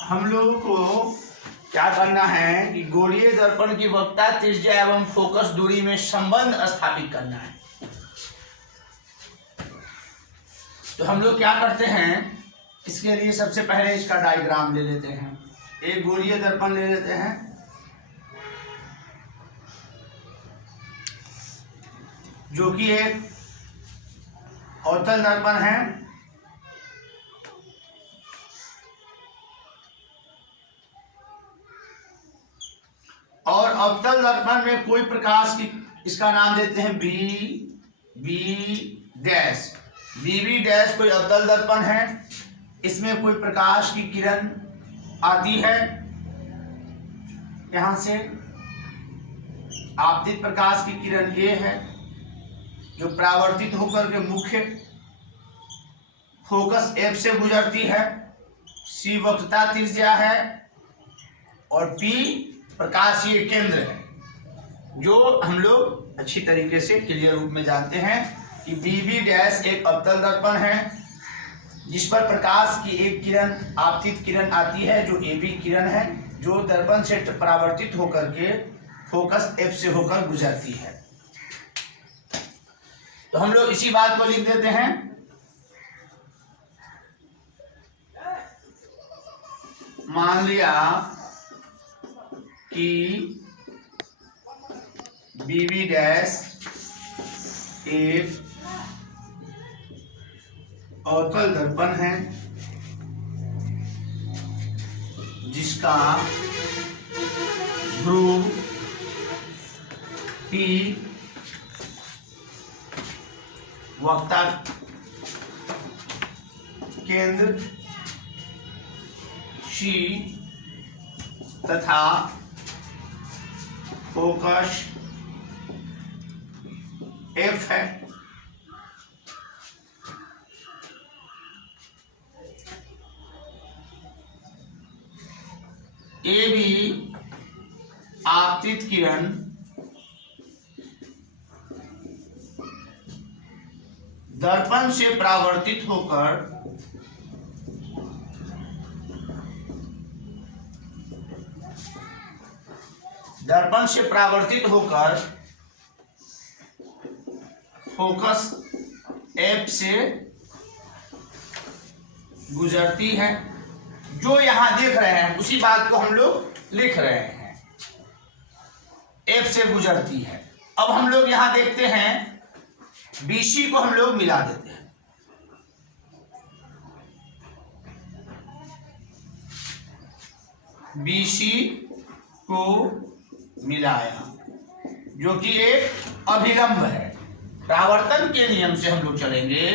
हम लोगों को क्या करना है कि गोलीय दर्पण की वक्रता, त्रिज्या एवं फोकस दूरी में संबंध स्थापित करना है। तो हम लोग क्या करते हैं, इसके लिए सबसे पहले इसका डायग्राम ले लेते हैं। एक गोलीय दर्पण ले लेते हैं, जो कि एक अवतल दर्पण है। और अवतल दर्पण में कोई प्रकाश की, इसका नाम देते हैं बी डैश। बी डैश कोई अवतल दर्पण है। इसमें कोई प्रकाश की किरण आती है, यहां से आपतित प्रकाश की किरण ये है, जो परावर्तित होकर के मुख्य फोकस F से गुजरती है। C वक्रता त्रिज्या है और P प्रकाशीय केंद्र है, जो हम लोग अच्छी तरीके से क्लियर रूप में जानते हैं कि BB डैश एक अवतल दर्पण है, जिस पर प्रकाश की एक किरण, आपतित किरण आती है, जो AB किरण है, जो दर्पण से परावर्तित होकर के फोकस F से होकर गुजरती है। तो हम लोग इसी बात को लिख देते हैं। मान लिया कि BB डैश एक अवतल दर्पण है, जिसका ध्रुव P वक्रता केंद्र C तथा फोकस F है। AB आपतित किरण दर्पण से परावर्तित होकर फोकस F से गुजरती है। जो यहां देख रहे हैं उसी बात को हम लोग लिख रहे हैं, F से गुजरती है। अब हम लोग यहां देखते हैं BC को हम लोग मिला देते हैं। BC को मिलाया, जो कि एक अभिलंब है। परावर्तन के नियम से हम लोग चलेंगे,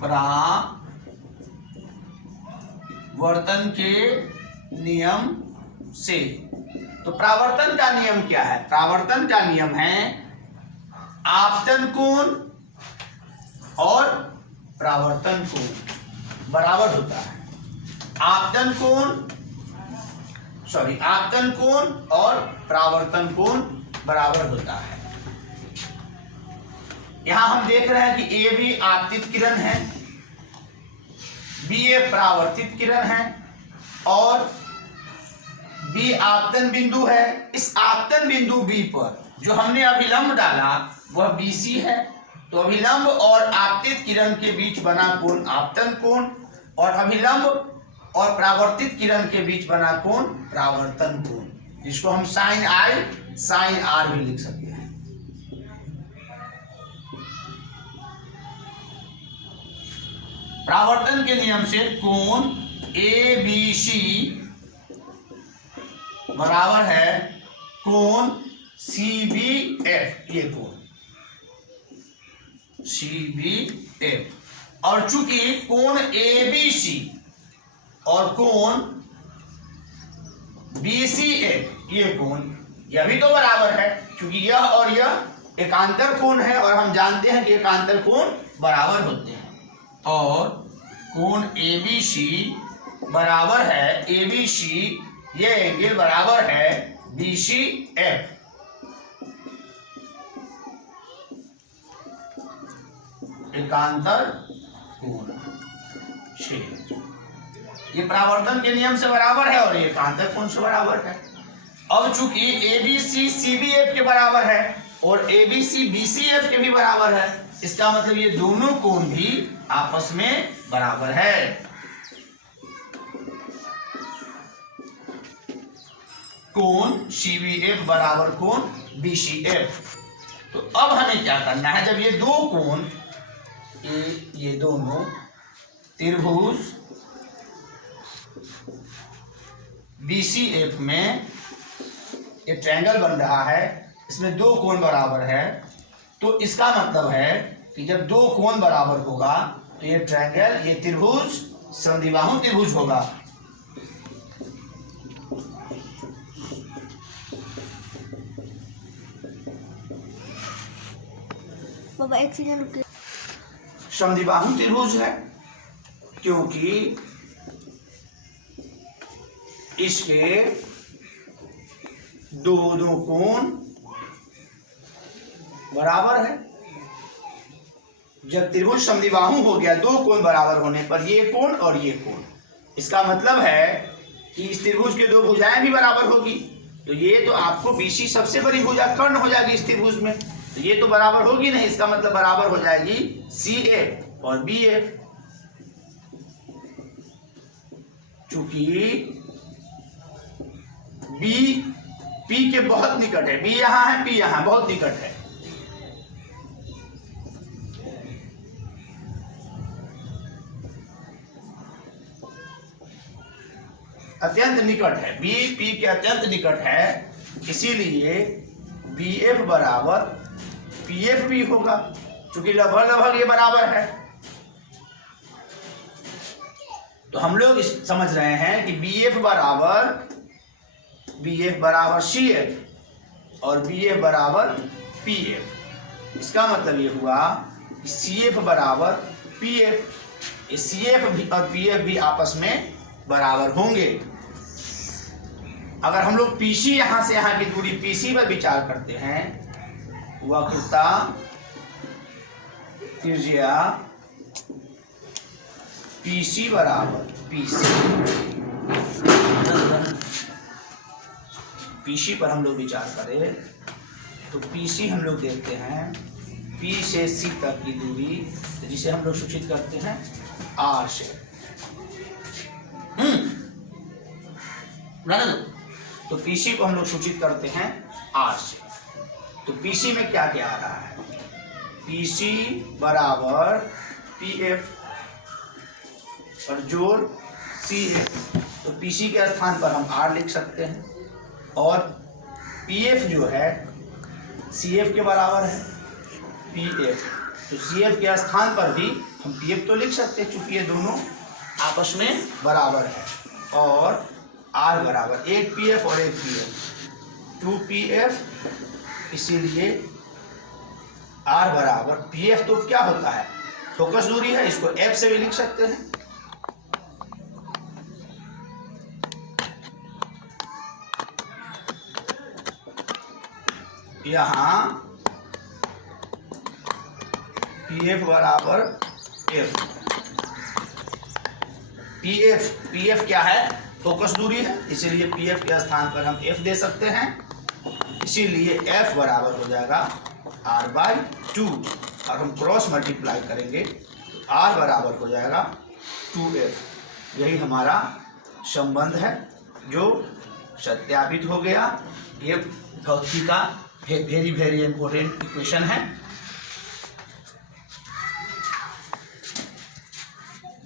परावर्तन के नियम से। तो परावर्तन का नियम क्या है? परावर्तन का नियम है आपतन कोण और परावर्तन कोण बराबर होता है। आपतन कोण और परावर्तन कोण बराबर होता है। यहां हम देख रहे हैं कि AB आपतित किरण है, BA परावर्तित किरण है और B आपतन बिंदु है। इस आपतन बिंदु B पर जो हमने अभिलंब डाला वह BC है। तो अभिलंब और आपतित किरण के बीच बना कोण आपतन कोण, और अभिलंब और परावर्तित किरण के बीच बना कोण परावर्तन कोण, जिसको हम sin I sin R भी लिख सकते हैं। परावर्तन के नियम से कोण ABC बराबर है कोण CBF। ये कोण CBF, और चूंकि कोण ABC और कोण BCF ये कोण, यह भी तो बराबर है, क्योंकि यह और यह एकांतर कोण है और हम जानते हैं कि एकांतर कोण बराबर होते हैं। और कोण ABC बराबर है ABC, ये एंगल बराबर है BCF। एकांतर कोण से ये परावर्तन के नियम से बराबर है और ये कांतक कोण से बराबर है। अब चूंकि ABC CBF के बराबर है और ABC BCF के भी बराबर है, इसका मतलब ये दोनों कोण भी आपस में बराबर है। कोण CBF बराबर कोण BCF। तो अब हमें क्या करना है, जब ये दो कोण ये दोनों त्रिभुज BCF में ये ट्रायंगल बन रहा है, इसमें दो कोण बराबर है, तो इसका मतलब है कि जब दो कोण बराबर होगा तो ये ट्रायंगल, ये त्रिभुज समद्विबाहु त्रिभुज होगा। बाबा एक सेकंड रुकिए। समद्विबाहु त्रिभुज है क्योंकि इसके दोनों कोण बराबर है। जब त्रिभुज समद्विबाहु हो गया, दो कोण बराबर होने पर ये कोण और ये कोण, इसका मतलब है कि इस त्रिभुज के दो भुजाएं भी बराबर होगी। तो ये तो आपको BC सबसे बड़ी भुजा कर्ण हो जाएगी इस त्रिभुज में, तो ये तो बराबर होगी नहीं, इसका मतलब बराबर हो जाएगी CF और BF। चूंकि B P के बहुत निकट है, B यहां है, P यहां बहुत निकट है, अत्यंत निकट है, B P के अत्यंत निकट है, इसीलिए BF बराबर PF भी होगा, क्योंकि लगभग लगभग ये बराबर है। तो हम लोग समझ रहे हैं कि BF बराबर CF और BF बराबर PF। इसका मतलब ये हुआ कि CF बराबर PF, CF भी और PF भी आपस में बराबर होंगे। अगर हम लोग PC यहां से यहां की दूरी PC पर विचार करते हैं, वक्रता त्रिज्या PC बराबर PC पर हम लोग विचार करें तो PC हम लोग देखते हैं P से C तक की दूरी, जिसे हम लोग सूचित करते हैं R से। तो PC को हम लोग सूचित करते हैं R से। तो PC में क्या क्या आ रहा है, PC बराबर PF और जोड़ CF। तो PC के स्थान पर हम R लिख सकते हैं और PF जो है CF के बराबर है PF। तो CF के स्थान पर भी हम PF तो लिख सकते हैं, चूंकि ये दोनों आपस में बराबर है। और R बराबर एक PF और एक PF, 2PF, इसीलिए R बराबर PF। तो क्या होता है, फोकस दूरी है, इसको F से भी लिख सकते हैं। यहाँ PF बराबर F। PF क्या है, फोकस दूरी है, इसीलिए PF के स्थान पर हम F दे सकते हैं। इसीलिए F बराबर हो जाएगा R/2 और हम क्रॉस मल्टीप्लाई करेंगे तो R बराबर हो जाएगा 2F। यही हमारा संबंध है जो सत्यापित हो गया। ये भौतिकी का वेरी वेरी इंपॉर्टेंट इक्वेशन है।